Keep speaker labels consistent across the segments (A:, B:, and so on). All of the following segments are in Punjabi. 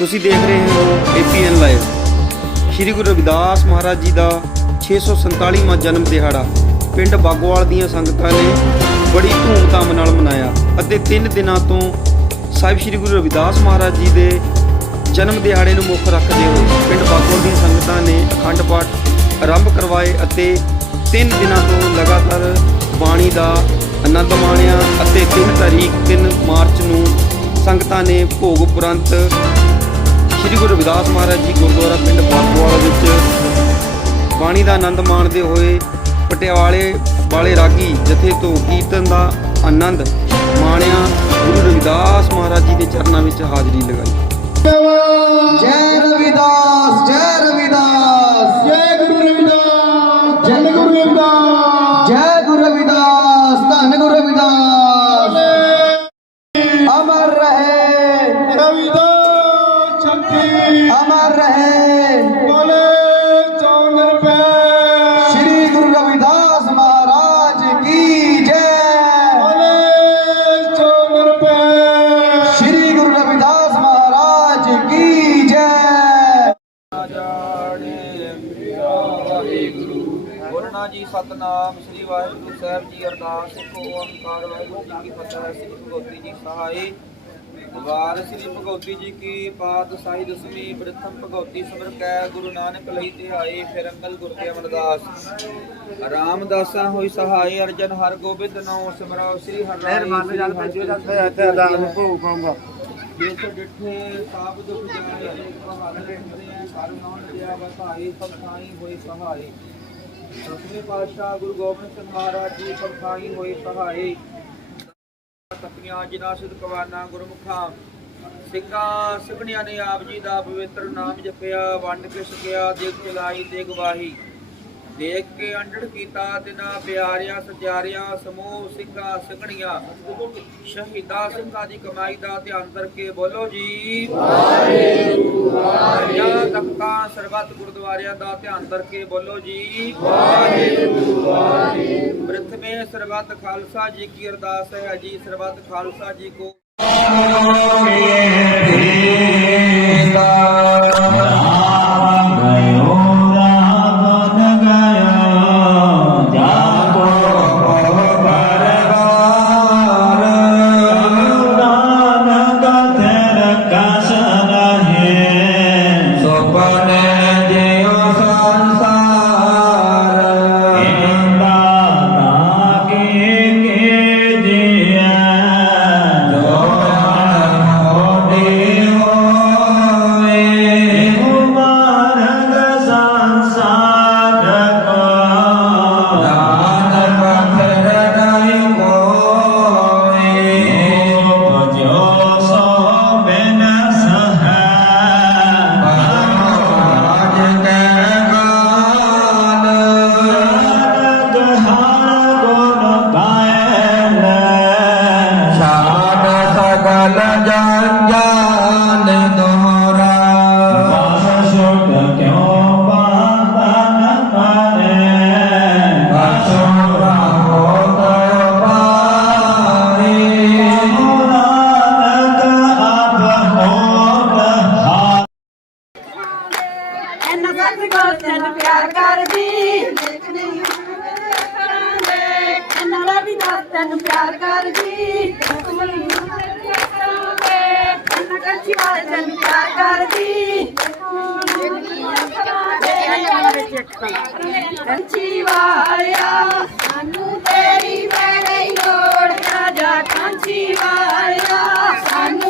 A: ਤੁਸੀਂ ਦੇਖ ਰਹੇ ਹੋ ਏਪੀਐਨ ਲਾਈਵ ਸ਼੍ਰੀ ਗੁਰੂ ਰਵਿਦਾਸ ਮਹਾਰਾਜ ਜੀ ਦਾ 647ਵਾਂ ਜਨਮ ਦਿਹਾੜਾ ਪਿੰਡ ਬਾਗੋਵਾਲ ਦੀਆਂ ਸੰਗਤਾਂ ਨੇ ਬੜੀ ਧੂਮਧਾਮ ਨਾਲ ਮਨਾਇਆ ਅਤੇ 3 ਦਿਨਾਂ ਤੋਂ ਸਾਹਿਬ ਸ਼੍ਰੀ ਗੁਰੂ ਰਵਿਦਾਸ ਮਹਾਰਾਜ ਜੀ ਦੇ ਜਨਮ ਦਿਹਾੜੇ ਨੂੰ ਮੁੱਖ ਰੱਖਦੇ ਹੋਏ ਪਿੰਡ ਬਾਗੋਵਾਲ ਦੀਆਂ ਸੰਗਤਾਂ ਨੇ ਅਖੰਡ ਪਾਠ ਆਰੰਭ ਕਰਵਾਏ ਅਤੇ 3 ਦਿਨਾਂ ਤੋਂ ਲਗਾਤਾਰ ਬਾਣੀ ਦਾ ਆਨੰਦ ਮਾਣਿਆ ਅਤੇ 3 ਤਾਰੀਖ 3 ਮਾਰਚ ਨੂੰ ਸੰਗਤਾਂ ਨੇ ਭੋਗ ਉਪਰੰਤ ਸ਼੍ਰੀ ਗੁਰੂ ਰਵਿਦਾਸ ਮਹਾਰਾਜ ਜੀ ਗੁਰਦੁਆਰਾ ਪਿੰਡ ਬਾਗੋਵਾਲ ਵਿੱਚ ਬਾਣੀ ਦਾ ਆਨੰਦ ਮਾਣਦੇ ਹੋਏ ਪਟਿਆਲੇ ਵਾਲੇ ਰਾਗੀ ਜਥੇ ਤੋਂ ਕੀਰਤਨ ਦਾ ਆਨੰਦ ਮਾਣਿਆ ਗੁਰੂ ਰਵਿਦਾਸ ਮਹਾਰਾਜ ਜੀ ਦੇ ਚਰਨਾਂ ਵਿੱਚ ਹਾਜ਼ਰੀ ਲਗਾਈ।
B: ਜੈ ਰਵਿਦਾਸ ਜੈ ਰਵਿਦਾਸ।
C: ਜੈ ਗੁਰੂ ਰਵਿਦਾਸ ਗੁਰੂ ਰਵਿਦਾਸ।
B: ਜੈ
A: ਸਤਨਾਮ ਸ੍ਰੀ ਵਾਹਿਗੁਰੂ ਸਾਹਿਬ ਜੀ ਅਰਦਾਸ ਇੱਕ ਓੰਕਾਰ ਵਾਹਿਗੁਰੂ ਜੀ ਕੀ ਫਤਿਹ। ਸ੍ਰੀ ਭਗਵਤੀ ਜੀ ਸਹਾਈ। ਵਾਰ ਸ੍ਰੀ ਭਗਵਤੀ ਜੀ ਕੀ ਪਾਤ ਸਾਈ ਦਸਵੀਂ ਪ੍ਰਥਮ ਭਗਵਤੀ ਸਿਮਰ ਕੈ ਗੁਰੂ ਨਾਨਕ ਲਈ ਧਿਆਏ ਫਿਰ ਅੰਗਲ ਗੁਰ ਕੇ ਅਮਰਦਾਸ। ਰਾਮਦਾਸਾ ਹੋਈ ਸਹਾਈ ਅਰਜਨ ਹਰ ਗੋਬਿੰਦ ਨਾਮ ਸਿਮਰਾਓ ਸ੍ਰੀ ਹਰਿ ਰਾਏ ਸ੍ਰੀ ਹਰਿ
C: ਇੱਥੇ ਅਦਾਲਤ ਭੋਗ ਪਾਉਂਗਾ।
A: ਜਿਸ ਡਿਠੇ ਸਾਬ ਦੁਖ ਜਾਏ ਬਹਾਦਰ ਹੁੰਦੇ ਆ ਕਰ ਨਾਮ ਦਿਆ ਵਸਾਈ ਸਭ ਥਾਈ ਹੋਈ ਸਹਾਈ। ਦਸਵੇਂ ਪਾਤਸ਼ਾਹ ਗੁਰੂ ਗੋਬਿੰਦ ਸਿੰਘ ਮਹਾਰਾਜ ਜੀ ਸਭ ਹੋਏ ਹੋਈ ਸਹਾਈ। ਤਪੀਆਂ ਜਿਨਾ ਸਿਧ ਕਵਾਨਾ ਗੁਰਮੁਖਾਂ, ਸਿੰਘਾਂ ਸਿਵਣਿਆਂ ਨੇ ਆਪ ਜੀ ਦਾ ਪਵਿੱਤਰ ਨਾਮ ਜਪਿਆ, ਵੰਡ ਕੇ ਸਕਿਆ ਦੇਖ ਚਲਾਈ ਤੇ ਗਵਾਹੀ ਦੇਖ ਕੇ ਅੰਡੜ ਕੀਤਾ ਤਿਨਾ ਪਿਆਰਿਆਂ ਸਤਿਆਰਿਆਂ ਸਮੂਹ, ਸਿੰਘਾਂ, ਸਿੰਘਣੀਆਂ। ਸ਼ਹੀਦਾਂ, ਸਿੰਘਾਂ ਦੀ ਕਮਾਈ ਦਾ ਧਿਆਨ ਕਰਕੇ ਬੋਲੋ ਜੀ। ਵਾਹਿਗੁਰੂ ਵਾਹਿਗੁਰੂ ਤਖਤਾਂ ਸਰਬੱਤ ਗੁਰਦੁਆਰਿਆਂ ਦਾ ਧਿਆਨ ਕਰਕੇ ਬੋਲੋ ਜੀ। ਵਾਹਿਗੁਰੂ ਵਾਹਿਗੁਰੂ ਪ੍ਰਥਮੇ ਸਰਬੱਤ ਖਾਲਸਾ ਜੀ ਕੀ ਅਰਦਾਸ ਹੈ ਜੀ, ਸਰਬੱਤ ਖਾਲਸਾ ਜੀ ਕੋ
B: ਸਗਲ
D: ਇੰਨਾ ਸੱਚ ਤੈਨੂੰ ਪਿਆਰ ਕਰਦੀ। ਇੰਨਾ ਰਵੀ ਦਾ ਤੈਨੂੰ ਪਿਆਰ ਕਰਦੀ। ਇੰਨਾ ਕੱਚੀ ਵਾਲੇ ਤੈਨੂੰ ਪਿਆਰ ਕਰਦੀ। ਕੰਚੀ ਵਾਲਿਆ, ਸਾਨੂੰ ਤੇਰੀ ਬੜੀ ਲੋੜ ਰਾਜਾ ਕੰਚੀ ਵਾਲਿਆ, ਸਾਨੂੰ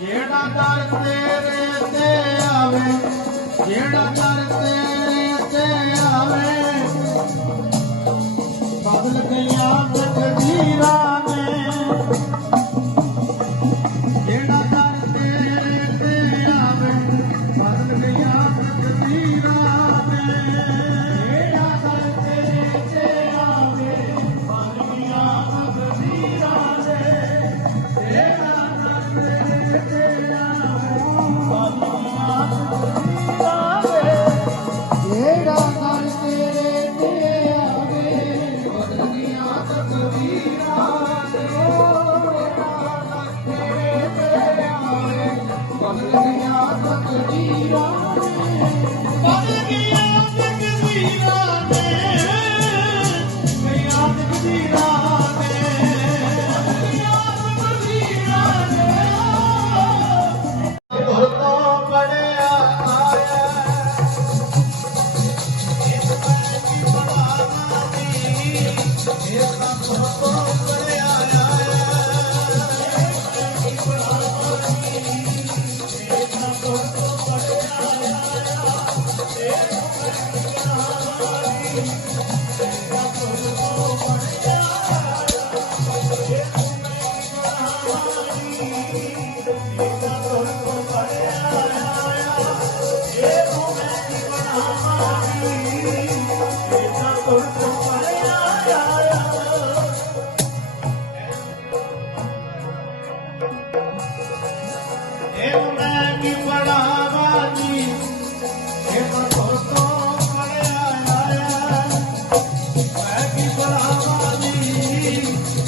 C: ਜਿਹੜਾ ਦਰ ਤੇਰੇ ਤੇ ਆਵੇ ਜਿਹੜਾ ਦਰ ਤੇਰੇ ਤੇ ਆਵੇ ਬਦਲ ਕੇ ਆਪ دنيا